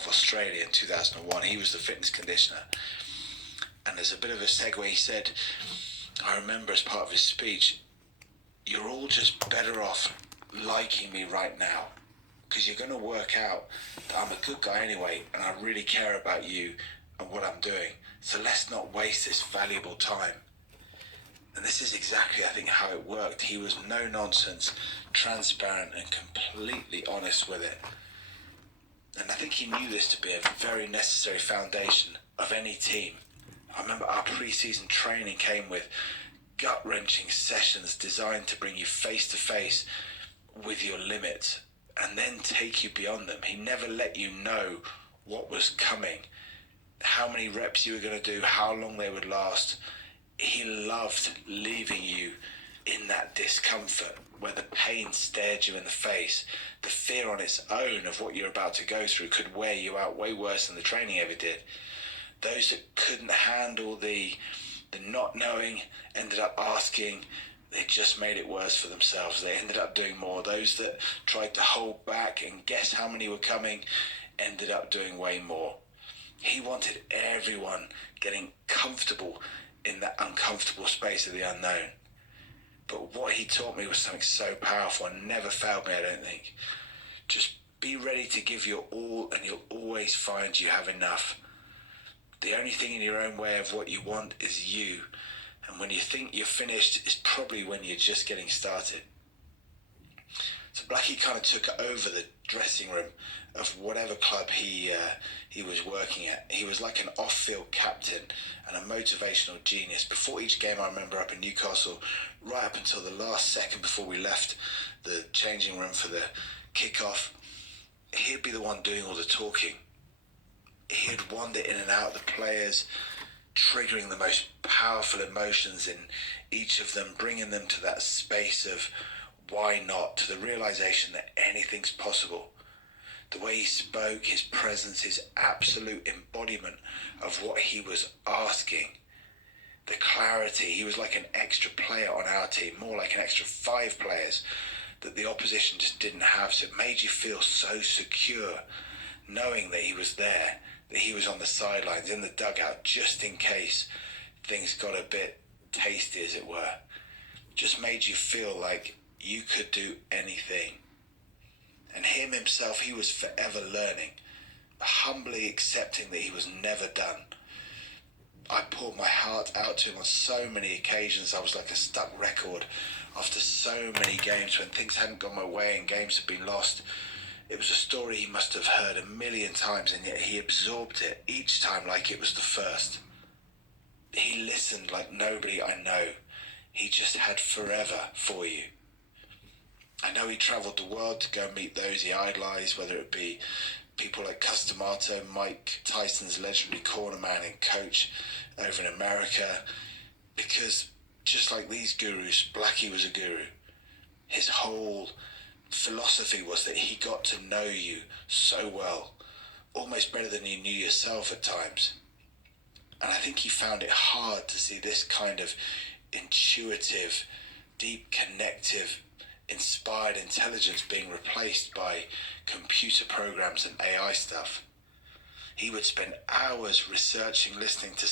of Australia in 2001. He was the fitness conditioner. And there's a bit of a segue. He said, I remember as part of his speech, you're all just better off liking me right now, because you're going to work out that I'm a good guy anyway, and I really care about you and what I'm doing. So let's not waste this valuable time. And this is exactly, I think, how it worked. He was no nonsense, transparent, and completely honest with it. And I think he knew this to be a very necessary foundation of any team. I remember our pre-season training came with gut-wrenching sessions designed to bring you face-to-face with your limits and then take you beyond them. He never let you know what was coming, how many reps you were going to do, how long they would last. He loved leaving you in that discomfort where the pain stared you in the face. The fear on its own of what you're about to go through could wear you out way worse than the training ever did. Those that couldn't handle the not knowing ended up asking. They just made it worse for themselves. They ended up doing more. Those that tried to hold back and guess how many were coming ended up doing way more. He wanted everyone getting comfortable in that uncomfortable space of the unknown. But what he taught me was something so powerful and never failed me, I don't think. Just be ready to give your all, and you'll always find you have enough. The only thing in your own way of what you want is you. And when you think you're finished, is probably when you're just getting started. So Blackie kind of took over the dressing room of whatever club he was working at. He was like an off-field captain and a motivational genius. Before each game, I remember up in Newcastle, right up until the last second before we left the changing room for the kickoff, he'd be the one doing all the talking. He'd wander in and out of the players, triggering the most powerful emotions in each of them, bringing them to that space of why not, to the realization that anything's possible. The way he spoke, his presence, his absolute embodiment of what he was asking, the clarity. He was like an extra player on our team, more like an extra 5 players that the opposition just didn't have. So it made you feel so secure, knowing that he was there, that he was on the sidelines, in the dugout, just in case things got a bit tasty, as it were. Just made you feel like you could do anything. And him himself, he was forever learning, humbly accepting that he was never done. I poured my heart out to him on so many occasions. I was like a stuck record after so many games when things hadn't gone my way and games had been lost. It was a story he must have heard a million times, and yet he absorbed it each time like it was the first. He listened like nobody I know. He just had forever for you. I know he travelled the world to go and meet those he idolised, whether it be people like Customato, Mike Tyson's legendary cornerman and coach over in America, because just like these gurus, Blackie was a guru. His whole philosophy was that he got to know you so well, almost better than you knew yourself at times. And I think he found it hard to see this kind of intuitive, deep, connective, inspired intelligence being replaced by computer programs and AI stuff. He would spend hours researching, listening to